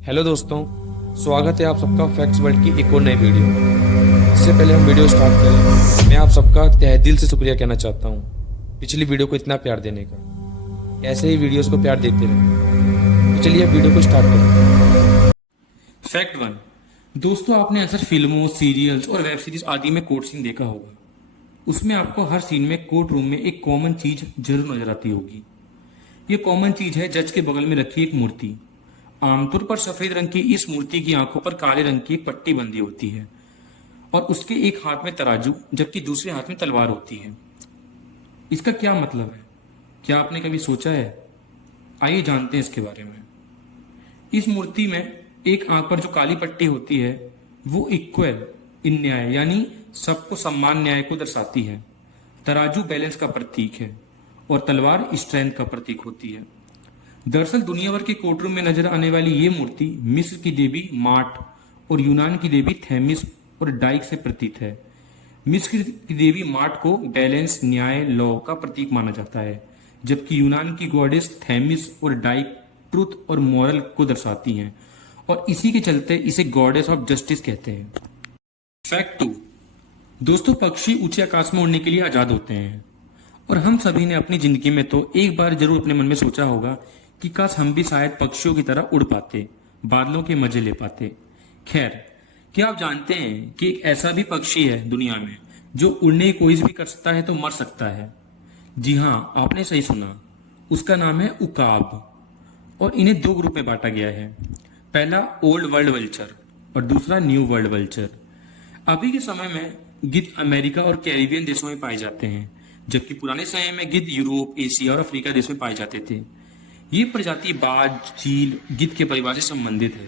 Hello दोस्तों, स्वागत है आप सबका फैक्ट्स वर्ल्ड की एक और नई वीडियो। इससे पहले हम वीडियो स्टार्ट करें, मैं आप सबका तहे दिल से शुक्रिया कहना चाहता हूँ पिछली वीडियो को इतना प्यार देने का। ऐसे ही वीडियोस को प्यार देते रहें। तो चलिए अब वीडियो को स्टार्ट करें। फैक्ट 1। दोस्तों, आपने अक्सर फिल्मों, सीरियल्स और वेब सीरीज आदि में कोर्ट सीन देखा होगा। उसमें आपको हर सीन में कोर्ट रूम में एक कॉमन चीज जरूर नजर आती होगी। ये कॉमन चीज है जज के बगल में रखी एक मूर्ति। आमतौर पर सफेद रंग की इस मूर्ति की आंखों पर काले रंग की एक पट्टी बंधी होती है और उसके एक हाथ में तराजू जबकि दूसरे हाथ में तलवार होती है। इसका क्या मतलब है? क्या आपने कभी सोचा है? आइए जानते हैं इसके बारे में। इस मूर्ति में एक आंख पर जो काली पट्टी होती है वो इक्वल इन न्याय यानी सबको समान न्याय को दर्शाती है। तराजू बैलेंस का प्रतीक है और तलवार स्ट्रेंथ का प्रतीक होती है। दरअसल दुनिया भर के कोर्टरूम में नजर आने वाली ये मूर्ति मिस्र की देवी माट और यूनान की देवी थेमिस और डाइक से प्रतीत है। मिस्र की देवी माट को बैलेंस, न्याय, लॉ का प्रतीक माना जाता है, जबकि यूनान की गॉडेस थेमिस और डाइक ट्रुथ और मॉरल को दर्शाती हैं और इसी के चलते इसे गॉडेस ऑफ जस्टिस कहते हैं। फैक्ट 2। दोस्तों, पक्षी ऊंचे आकाश में उड़ने के लिए आजाद होते हैं और हम सभी ने अपनी जिंदगी में तो एक बार जरूर अपने मन में सोचा होगा कि काश हम भी शायद पक्षियों की तरह उड़ पाते, बादलों के मजे ले पाते। खैर, क्या आप जानते हैं कि एक ऐसा भी पक्षी है दुनिया में जो उड़ने की कोशिश भी कर सकता है तो मर सकता है? जी हाँ, आपने सही सुना। उसका नाम है उकाब और इन्हें दो ग्रुप में बांटा गया है। पहला ओल्ड वर्ल्ड वल्चर और दूसरा न्यू वर्ल्ड वल्चर। अभी के समय में गिद्ध अमेरिका और कैरिबियन देशों में पाए जाते हैं, जबकि पुराने समय में गिद्ध यूरोप, एशिया और अफ्रीका देश में पाए जाते थे। ये प्रजाति बाज, चील, गिद्ध के परिवार से संबंधित है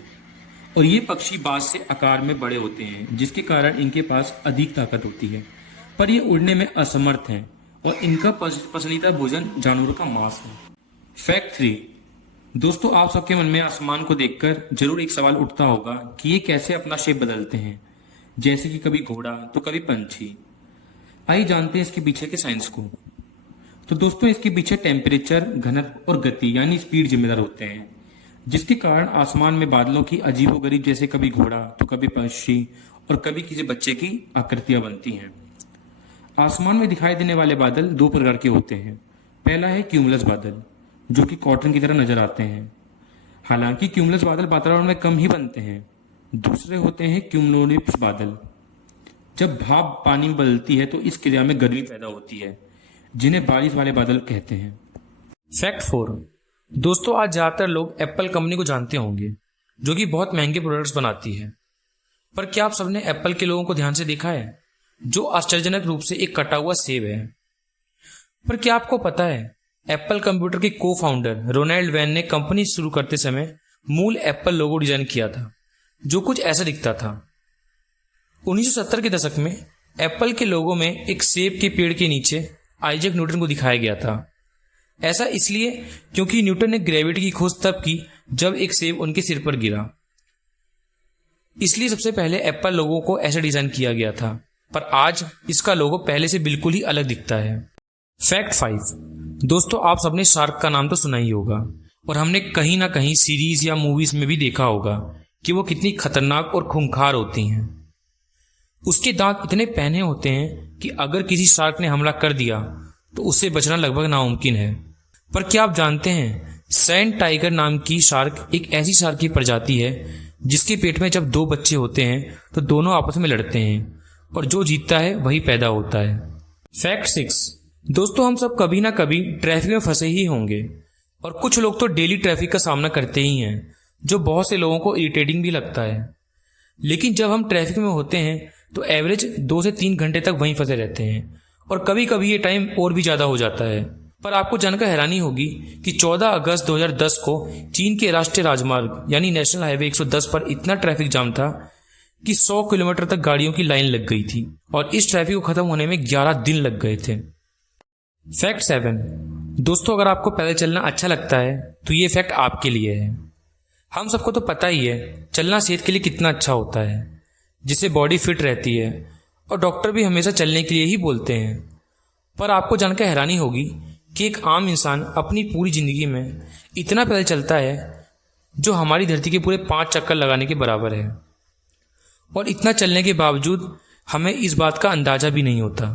और ये पक्षी बाज से आकार में बड़े होते हैं, जिसके कारण इनके पास अधिक ताकत होती है, पर ये उड़ने में असमर्थ हैं और इनका पसंदीदा भोजन जानवरों का मांस है। फैक्ट 3। दोस्तों, आप सबके मन में आसमान को देखकर जरूर एक सवाल उठता होगा कि ये कैसे अपना शेप बदलते हैं, जैसे कि कभी घोड़ा तो कभी पंछी। आइए जानते हैं इसके पीछे के साइंस को। तो दोस्तों, इसके पीछे टेम्परेचर, घनत्व और गति यानी स्पीड जिम्मेदार होते हैं, जिसके कारण आसमान में बादलों की अजीबोगरीब जैसे कभी घोड़ा तो कभी पंछी और कभी किसी बच्चे की आकृतियां बनती हैं। आसमान में दिखाई देने वाले बादल दो प्रकार के होते हैं। पहला है क्यूमुलस बादल, जो कि कॉटन की तरह नजर आते हैं। हालांकि क्यूमुलस बादल वातावरण में कम ही बनते हैं। दूसरे होते हैं क्यूमुलोनिम्बस बादल। जब भाप पानी में बदलती है तो इस क्रिया में गर्मी पैदा होती है, जिन्हें बारिश वाले बादल कहते हैं। फैक्ट 4। दोस्तों, आज ज्यादातर लोग एप्पल कंपनी को जानते होंगे, जो कि बहुत महंगे प्रोडक्ट्स बनाती है। पर क्या आप सबने एप्पल के लोगों को ध्यान से देखा है, जो आश्चर्यजनक रूप से एक कटा हुआ सेब है? पर क्या आपको पता है, एप्पल कंप्यूटर के को फाउंडर रोनाल्ड वैन ने कंपनी शुरू करते समय मूल एप्पल लोगो डिजाइन किया था, जो कुछ ऐसा दिखता था। 1970 के दशक में एप्पल के लोगो में एक सेब के पेड़ के नीचे आइजैक न्यूटन को दिखाया गया था। ऐसा इसलिए क्योंकि न्यूटन ने ग्रेविटी की खोज तब की जब एक सेब उनके सिर पर गिरा। इसलिए सबसे पहले एप्पल लोगो को ऐसा डिजाइन किया गया था, पर आज इसका लोगो पहले से बिल्कुल ही अलग दिखता है। फैक्ट 5। दोस्तों, आप सबने शार्क का नाम तो सुना ही होगा और हमने कहीं ना कहीं सीरीज या मूवीज में भी देखा होगा कि वो कितनी खतरनाक और खूंखार होती हैं। उसके दांत इतने पैने होते हैं कि अगर किसी शार्क ने हमला कर दिया तो उससे बचना लगभग नामुमकिन है। पर क्या आप जानते हैं, सैंड टाइगर नाम की शार्क एक ऐसी शार्क की प्रजाति है जिसके पेट में जब दो बच्चे होते हैं तो दोनों आपस में लड़ते हैं और जो जीतता है वही पैदा होता है। फैक्ट 6। दोस्तों, हम सब कभी ना कभी ट्रैफिक में फंसे ही होंगे और कुछ लोग तो डेली ट्रैफिक का सामना करते ही हैं, जो बहुत से लोगों को इरिटेटिंग भी लगता है। लेकिन जब हम ट्रैफिक में होते हैं तो एवरेज 2 से 3 घंटे तक वहीं फंसे रहते हैं और कभी कभी ये टाइम और भी ज्यादा हो जाता है। पर आपको जानकर हैरानी होगी कि 14 अगस्त 2010 को चीन के राष्ट्रीय राजमार्ग यानी नेशनल हाईवे 110 पर इतना ट्रैफिक जाम था कि 100 किलोमीटर तक गाड़ियों की लाइन लग गई थी और इस ट्रैफिक को खत्म होने में 11 दिन लग गए थे। फैक्ट 7। दोस्तों, अगर आपको पैदल चलना अच्छा लगता है तो ये फैक्ट आपके लिए है। हम सबको तो पता ही है चलना सेहत के लिए कितना अच्छा होता है, जिससे बॉडी फिट रहती है और डॉक्टर भी हमेशा चलने के लिए ही बोलते हैं। पर आपको जानकर हैरानी होगी कि एक आम इंसान अपनी पूरी जिंदगी में इतना पैदल चलता है जो हमारी धरती के पूरे 5 चक्कर लगाने के बराबर है। और इतना चलने के बावजूद हमें इस बात का अंदाज़ा भी नहीं होता